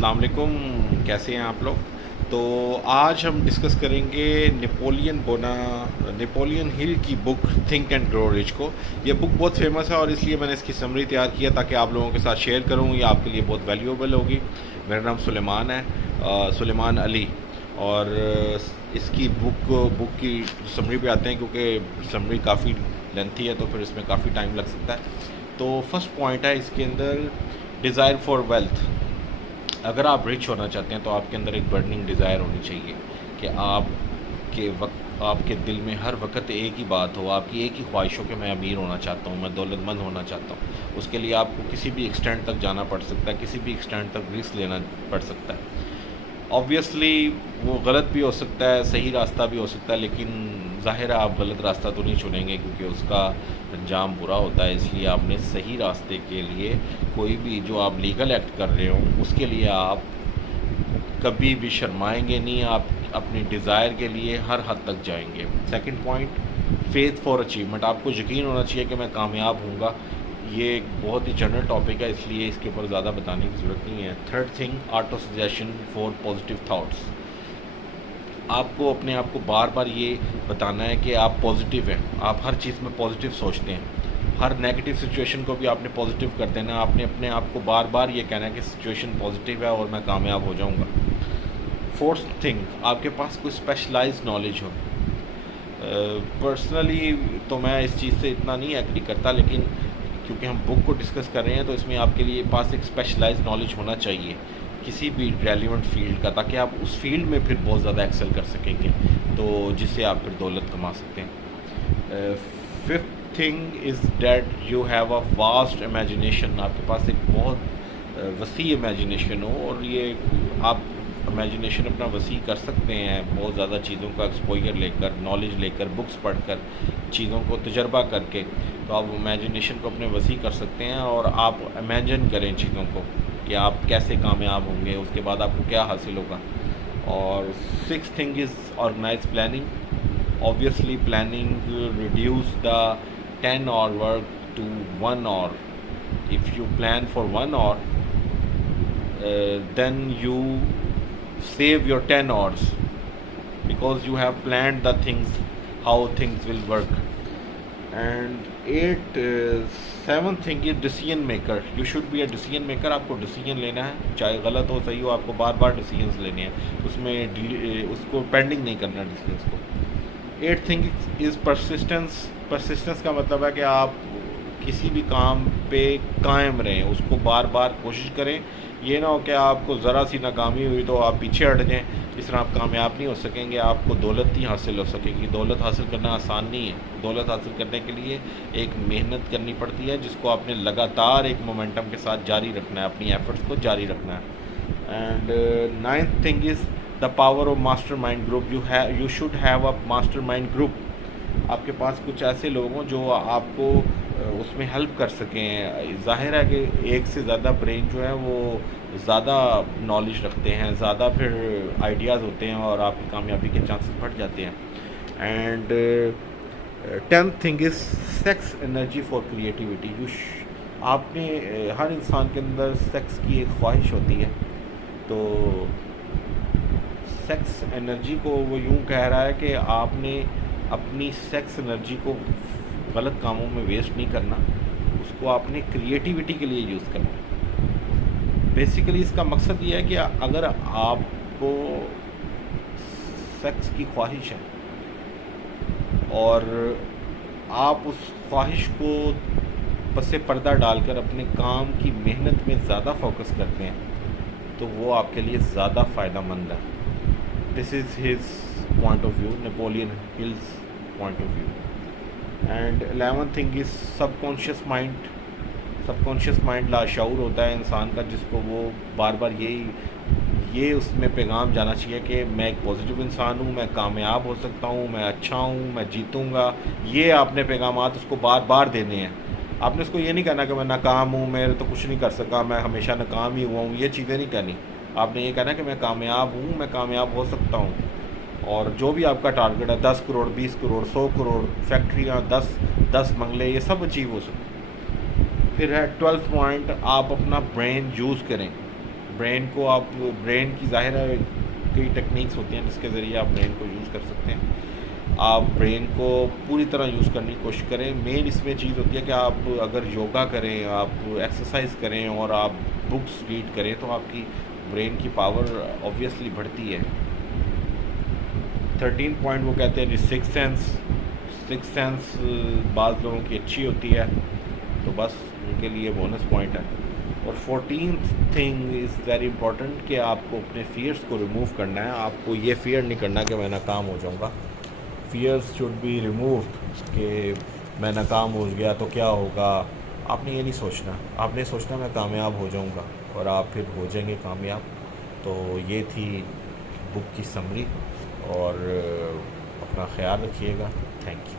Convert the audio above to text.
السلام علیکم، کیسے ہیں آپ لوگ؟ تو آج ہم ڈسکس کریں گے نیپولین ہل کی بک تھنک اینڈ گرو رچ کو. یہ بک بہت فیمس ہے اور اس لیے میں نے اس کی سمری تیار کیا تاکہ آپ لوگوں کے ساتھ شیئر کروں. یہ آپ کے لیے بہت ویلیوبل ہوگی. میرا نام سلیمان ہے، سلیمان علی. اور اس کی بک کی سمری پہ آتے ہیں کیونکہ سمری کافی لینتھی ہے تو پھر اس میں کافی ٹائم لگ سکتا ہے. تو فرسٹ پوائنٹ ہے اس کے اندر ڈیزائر فار ویلتھ. اگر آپ رچ ہونا چاہتے ہیں تو آپ کے اندر ایک برننگ ڈیزائر ہونی چاہیے کہ آپ کے دل میں ہر وقت ایک ہی بات ہو، آپ کی ایک ہی خواہش ہو کہ میں امیر ہونا چاہتا ہوں، میں دولت مند ہونا چاہتا ہوں. اس کے لیے آپ کو کسی بھی ایکسٹینٹ تک جانا پڑ سکتا ہے، کسی بھی ایکسٹینٹ تک رسک لینا پڑ سکتا ہے. آبویسلی وہ غلط بھی ہو سکتا ہے، صحیح راستہ بھی ہو سکتا ہے، لیکن ظاہر ہے آپ غلط راستہ تو نہیں چنیں گے کیونکہ اس کا انجام برا ہوتا ہے. اس لیے آپ نے صحیح راستے کے لیے کوئی بھی جو آپ لیگل ایکٹ کر رہے ہوں اس کے لیے آپ کبھی بھی شرمائیں گے نہیں. آپ اپنی ڈیزائر کے لیے ہر حد تک جائیں گے. Second point, faith for achievement. آپ کو یقین ہونا چاہیے کہ میں کامیاب ہوں گا. یہ ایک بہت ہی جنرل ٹاپک ہے اس لیے اس کے اوپر زیادہ بتانے کی ضرورت نہیں ہے. Third thing, auto suggestion for positive thoughts. آپ کو اپنے آپ کو بار بار یہ بتانا ہے کہ آپ پازیٹیو ہیں، آپ ہر چیز میں پازیٹیو سوچتے ہیں. ہر نیگیٹو سچویشن کو بھی آپ نے پازیٹیو کر دینا. آپ نے اپنے آپ کو بار بار یہ کہنا ہے کہ سچویشن پازیٹیو ہے اور میں کامیاب ہو جاؤں گا. فورتھ تھنگ، آپ کے پاس کوئی اسپیشلائز نالج ہو. پرسنلی تو میں اس چیز سے اتنا نہیں ایگری کرتا، لیکن کیونکہ ہم بک کو ڈسکس کر رہے ہیں تو اس میں آپ کے لیے پاس ایک اسپیشلائز نالج ہونا چاہیے کسی بھی ریلیونٹ فیلڈ کا، تاکہ آپ اس فیلڈ میں پھر بہت زیادہ ایکسل کر سکیں گے، تو جس سے آپ پھر دولت کما سکتے ہیں. Fifth thing is that you have a vast imagination. آپ کے پاس ایک بہت وسیع امیجنیشن ہو، اور یہ آپ امیجنیشن اپنا وسیع کر سکتے ہیں بہت زیادہ چیزوں کا ایکسپوئر لے کر، نالج لے کر، بکس پڑھ کر، چیزوں کو تجربہ کر کے. تو آپ امیجنیشن کو اپنے وسیع کر سکتے ہیں اور آپ امیجن کریں چیزوں کو کہ آپ کیسے کامیاب ہوں گے، اس کے بعد آپ کو کیا حاصل ہوگا. اور six thing is organise planning. obviously planning reduce the 10 hour work to 1 hour. If you plan for 1 hour, then you save your 10 hours because you have planned the things, how things will work. And seventh thing is decision maker. You should be a decision maker. آپ کو decision لینا ہے، چاہے غلط ہو صحیح ہو، آپ کو بار بار decisions لینے ہیں. اس میں اس کو پینڈنگ نہیں کرنا ڈیسیجنس کو. Eighth thing is persistence. Persistence کا مطلب ہے کہ آپ کسی بھی کام پہ قائم رہیں، اس کو بار بار کوشش کریں. یہ نہ ہو کہ آپ کو ذرا سی ناکامی ہوئی تو آپ پیچھے ہٹ جائیں. اس طرح آپ کامیاب نہیں ہو سکیں گے. آپ کو دولت نہیں حاصل ہو سکے گی. دولت حاصل کرنا آسان نہیں ہے. دولت حاصل کرنے کے لیے ایک محنت کرنی پڑتی ہے جس کو آپ نے لگاتار ایک مومنٹم کے ساتھ جاری رکھنا ہے، اپنی ایفرٹس کو جاری رکھنا ہے. And ninth thing is the power of master mind group. You should have a master mind group. آپ کے پاس کچھ ایسے لوگ ہوں جو آپ کو اس میں ہیلپ کر سکیں. ظاہر ہے کہ ایک سے زیادہ برین جو ہے وہ زیادہ نالج رکھتے ہیں، زیادہ پھر آئیڈیاز ہوتے ہیں اور آپ کی کامیابی کے چانسز بڑھ جاتے ہیں. And tenth thing is sex energy for creativity. آپ نے ہر انسان کے اندر سیکس کی ایک خواہش ہوتی ہے، تو سیکس انرجی کو وہ یوں کہہ رہا ہے کہ آپ نے اپنی سیکس انرجی کو غلط کاموں میں ویسٹ نہیں کرنا، اس کو آپ نے کریٹیوٹی کے لیے یوز کرنا. بیسیکلی اس کا مقصد یہ ہے کہ اگر آپ کو سیکس کی خواہش ہے اور آپ اس خواہش کو پس پردہ ڈال کر اپنے کام کی محنت میں زیادہ فوکس کرتے ہیں تو وہ آپ کے لیے زیادہ فائدہ مند ہے. This is his point of view, Napoleon Hill's point of view. And 11th thing is subconscious mind. Subconscious mind لاشعور ہوتا ہے انسان کا، جس کو وہ بار بار یہ اس میں پیغام جانا چاہیے کہ میں ایک پازیٹیو انسان ہوں، میں کامیاب ہو سکتا ہوں، میں اچھا ہوں، میں جیتوں گا. یہ آپ نے پیغامات اس کو بار بار دینے ہیں. آپ نے اس کو یہ نہیں کہنا کہ میں ناکام ہوں، میں تو کچھ نہیں کر سکا، میں ہمیشہ ناکام ہی ہوا ہوں. یہ چیزیں نہیں کہنی. آپ نے یہ کہنا کہ میں کامیاب ہوں، میں کامیاب ہو سکتا ہوں. اور جو بھی آپ کا ٹارگٹ ہے 10 کروڑ 20 کروڑ 100 کروڑ فیکٹریاں 10 بنگلے، یہ سب اچیو ہو سکتے. پھر ہے 12th پوائنٹ، آپ اپنا برین یوز کریں. برین کو آپ برین کی ظاہر ہے کئی ٹیکنیکس ہوتی ہیں جس کے ذریعے آپ برین کو یوز کر سکتے ہیں. آپ برین کو پوری طرح یوز کرنے کی کوشش کریں. مین اس میں چیز ہوتی ہے کہ آپ اگر یوگا کریں, آپ ایکسرسائز کریں اور آپ بکس ریڈ کریں تو آپ کی برین کی پاور آبویسلی بڑھتی ہے. 13 پوائنٹ وہ کہتے ہیں جی سکس سینس بعض لوگوں کی اچھی ہوتی ہے تو بس ان کے لیے بونس پوائنٹ ہے. اور 14th thing is very important کہ آپ کو اپنے فیئرس کو ریموو کرنا ہے. آپ کو یہ فیئر نہیں کرنا کہ میں ناکام ہو جاؤں گا. فیئرس شوڈ بی ریمووڈ کہ میں ناکام ہو گیا تو کیا ہوگا. آپ نے یہ نہیں سوچنا, آپ نے سوچنا میں کامیاب ہو جاؤں گا, اور آپ پھر ہو جائیں گے کامیاب. تو یہ تھی بک کی سمری, اور اپنا خیال رکھیے گا. Thank you.